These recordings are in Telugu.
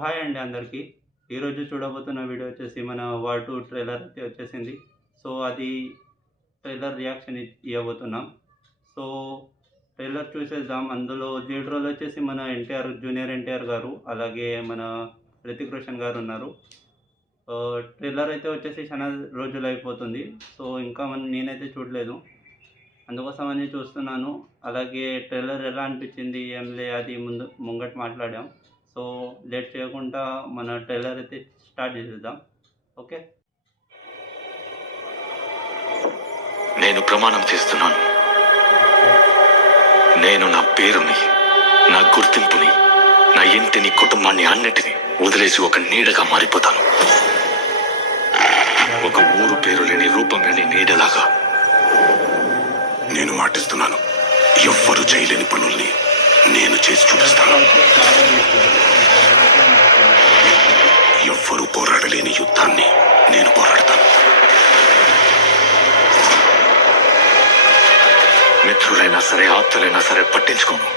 హాయ్ అండి అందరికీ. ఈరోజు చూడబోతున్న వీడియో వచ్చేసి మన వార్ 2 ట్రైలర్ అయితే వచ్చేసింది. సో, అది ట్రైలర్ రియాక్షన్ ఇవ్వబోతున్నాం. సో, ట్రైలర్ చూసేద్దాం. అందులో లీడ్ రోల్ వచ్చేసి మన జూనియర్ ఎన్టీఆర్ గారు, అలాగే మన హృతిక్ రోషన్ గారు ఉన్నారు. ట్రైలర్ అయితే వచ్చేసి చాలా రోజులు అయిపోతుంది. సో, ఇంకా నేనైతే చూడలేదు. అందుకోసమని చూస్తున్నాను. అలాగే ట్రైలర్ ఎలా అనిపించింది, ఏంలే అది ముంగట మాట్లాడాం. సో, లేట్ చేయకుండా మన ట్రైలర్ అయితే స్టార్ట్ చేసేద్దాం. ఓకే. నేను ప్రమాణం చేస్తున్నాను. నేను నా పేరుని, నా గుర్తింపుని, నా ఇంటిని, కుటుంబాన్ని అన్నిటినీ వదిలేసి ఒక నీడగా మారిపోతాను. ఒక ఊరు పేరు లేని, రూపం లేని నీడలాగా. నేను మాటిస్తున్నాను, ఎవ్వరూ చేయలేని పనుల్ని నేను చేసి చూపిస్తాను. ఎవ్వరూ పోరాడలేని యుద్ధాన్ని నేను పోరాడతాను. మిత్రులైనా సరే, ఆప్తులైనా సరే పట్టించుకోను.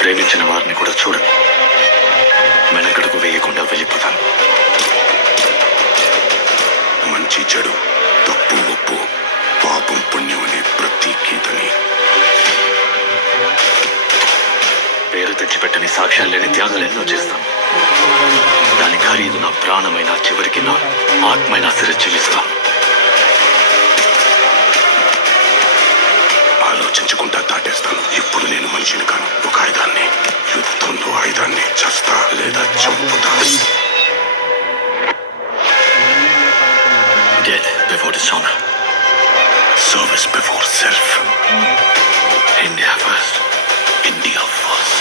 ప్రేమించిన వారిని కూడా చూడను. వెనకడుగు వేయకుండా వెళ్ళిపోతాను. మంచి చెడు, తప్పు ఒప్పు, పాపం పుణ్యం అనే ప్రతి గీతని, పేరు తెచ్చిపెట్టని సాక్ష్యాలు లేని త్యాగాలు ఎన్నో చేస్తాను. దాని ఖరీదు నా ప్రాణమైన, చివరికి నా ఆత్మైన చెల్లిస్తాను. ఆలోచించకుండా దాటేస్తాను. ఇప్పుడు నేను మనిషిని కాను, ఒక ఆయుధాన్ని. యుద్ధంలో ఆయుధాన్ని చస్తా లేదా చంపుతా. Death before dishonor. Service before self. India first. India first.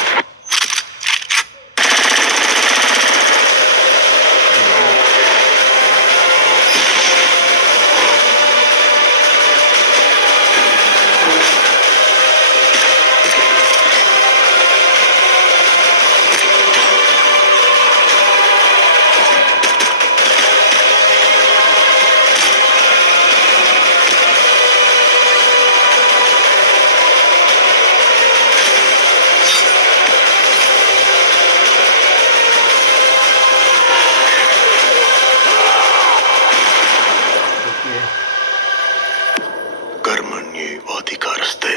कर्मण्येवाधिकारस्ते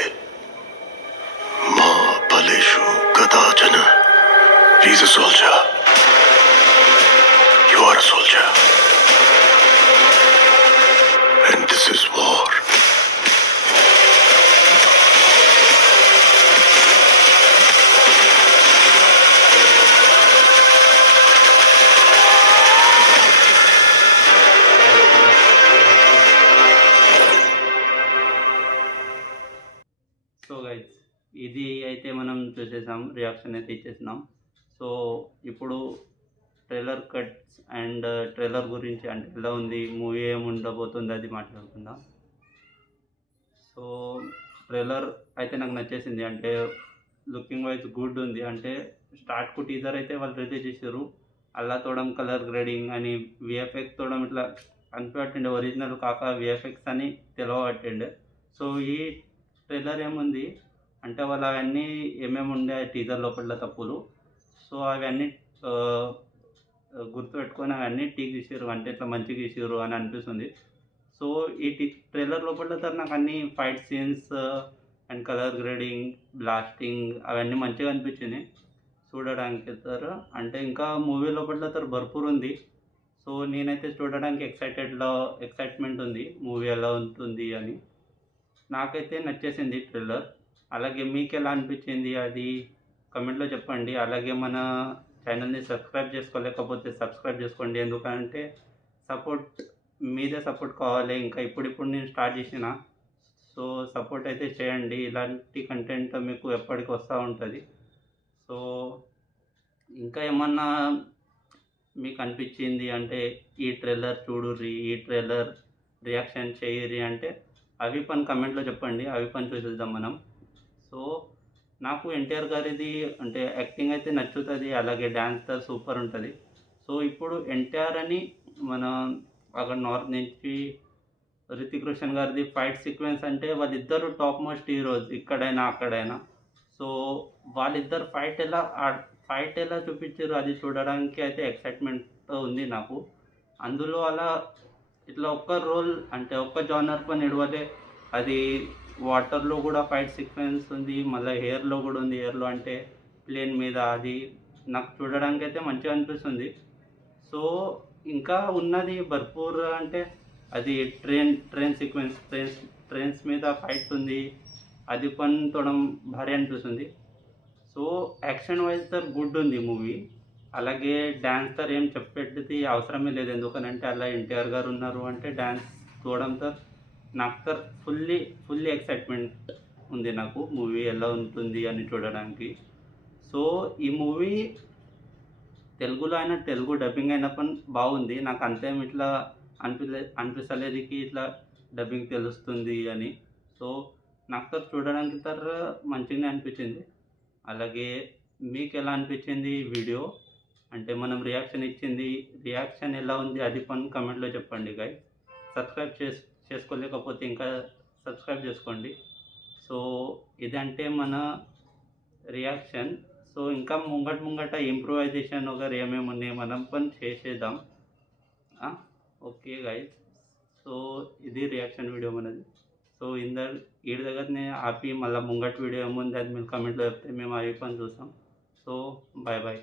मा बलेषु कदाचन. He's a soldier. You are a soldier. And this is war. So guys, ఇది అయితే మనం చూసేసాం, రియాక్షన్ అయితే ఇచ్చేసినాం. సో, ఇప్పుడు ట్రైలర్ కట్స్ అండ్ ట్రైలర్ గురించి, అంటే ఎలా ఉంది మూవీ, ఏమి ఉండబోతుంది అది మాట్లాడుకుందాం. సో, ట్రైలర్ అయితే నాకు నచ్చేసింది. అంటే లుకింగ్ వైజ్ గుడ్ ఉంది. అంటే స్టార్ట్కు టీజర్ అయితే వాళ్ళు రిలీజ్ చేశారు. అలా తోడం కలర్ గ్రేడింగ్ అని, విఎఫ్ఎక్స్ తోడం ఇట్లా అనిపెట్టిండే, ఒరిజినల్ కాక విఎఫ్ఎక్స్ అని తెలవబట్టిండే. సో, ఈ ట్రైలర్ ఏముంది అంటే వాళ్ళు అవన్నీ ఏమేమి ఉండే టీజర్ లోపల తప్పులు, సో అవన్నీ గుర్తుపెట్టుకొని అవన్నీ టీక్ తీసారు, అంటే ఇట్లా మంచిగా తీసారు అని అనిపిస్తుంది. సో, ఈ ట్రైలర్ లోపల సార్ నాకు అన్ని fight scenes and colour grading, blasting అవన్నీ మంచిగా అనిపించింది చూడడానికి సార్. అంటే ఇంకా మూవీ లోపల సార్ భర్పూర్ ఉంది. సో, నేనైతే చూడడానికి ఎక్సైట్మెంట్ ఉంది మూవీ ఎలా ఉంటుంది అని. నాకైతే నచ్చేసింది ట్రైలర్. అలాగే మీకు ఎలా అనిపించింది అది కమెంట్లో చెప్పండి. అలాగే మన ఛానల్ని సబ్స్క్రైబ్ చేసుకోలేకపోతే సబ్స్క్రైబ్ చేసుకోండి. ఎందుకంటే మీదే సపోర్ట్ కావాలి. ఇంకా ఇప్పుడు నేను స్టార్ట్ చేసిన. సో, సపోర్ట్ అయితే చేయండి. ఇలాంటి కంటెంట్ మీకు ఎప్పటికి వస్తూ ఉంటుంది. సో, ఇంకా ఏమన్నా మీకు అనిపించింది అంటే ఈ ట్రైలర్ చూడుర్రి, ఈ ట్రైలర్ రియాక్షన్ చేయరి అంటే అవి పని కమెంట్లో చెప్పండి. అవి పని చూసేద్దాం మనం. సో, నాకు ఎన్టీఆర్ గారిది అంటే యాక్టింగ్ అయితే నచ్చుతుంది. అలాగే డ్యాన్స్ సూపర్ ఉంటుంది. సో, ఇప్పుడు ఎన్టీఆర్ అని మన అక్కడ నార్త్ నుంచి హృతిక్ రోషన్ గారిది ఫైట్ సీక్వెన్స్ అంటే వాళ్ళిద్దరు టాప్ మోస్ట్ హీరోస్ ఇక్కడైనా అక్కడైనా. సో, వాళ్ళిద్దరు ఫైట్ ఎలా ఫైట్ ఎలా చూపించారు అది చూడడానికి అయితే ఎక్సైట్మెంట్ ఉంది నాకు. అందులో అలా ఇట్లా ఒక్క రోల్ అంటే ఒక్క జానర్ పని ఎడవలే. అది వాటర్‌లో గూడా ఫైట్ సీక్వెన్స్ ఉంది. మళ్ళా ఎయిర్‌లో గూడా ఉంది. ఎయిర్‌లో అంటే ప్లేన్ మీద అది నాకు చూడడానికైతే మంచిగా అనిపిస్తుంది. సో, ఇంకా ఉన్నది భర్పూర్ అంటే అది ట్రైన్ సీక్వెన్స్ ట్రైన్స్ మీద ఫైట్ ఉంది. అది पण थोडं భారీ అనిపిస్తుంది. సో, యాక్షన్ వైస్ तर గుడ్ ఉంది మూవీ. అలాగే డాన్స్ तर ఏం చెప్పేటిది అవసరమే లేదు. ఎందుకనంటే అలా ఎన్టీఆర్ గారు ఉన్నారు అంటే డాన్స్ చూడడం तर నాకు तर ఫుల్లీ ఎక్సైట్‌మెంట్ ఉంది నాకు. మూవీ ఎలా ఉంటుంది అని చూడడానికి. సో, ఈ మూవీ తెలుగులో అయినా తెలుగు డబ్బింగ్ అయినా पण బాగుంది. నాకు అంతేం ఇట్లా అనిపిస్తలేదుకి ఇట్లా డబ్బింగ్ తెలుస్తుంది అని. సో, నాకు तर చూడడానికి तर మంచిగానే అనిపించింది. అలాగే మీకెలా అనిపించింది ఈ వీడియో? అంటే మనం రియాక్షన్ ఇచ్చింది. రియాక్షన్ ఎలా ఉంది అది पण కామెంట్‌లో చెప్పండి గైస్. సబ్స్క్రైబ్ చేసుకోలేకపోతే ఇంకా సబ్స్క్రైబ్ చేసుకోండి. సో, ఇదంటే మన రియాక్షన్. సో, ఇంకా ముంగట ఇంప్రూవైజేషన్ వగైరా ఏమేమి ఉన్నాయో మనం पण చేసేద్దాం. ఆ! Okay guys. సో, ఇది రియాక్షన్ వీడియో మనది. సో, ఈడి దగ్గరనే ఆపి మళ్ళా ముంగటి వీడియో ఏముంది అది మీరు కామెంట్‌లో చెప్తే మేము అవి पण చూస్తాం. So, bye bye.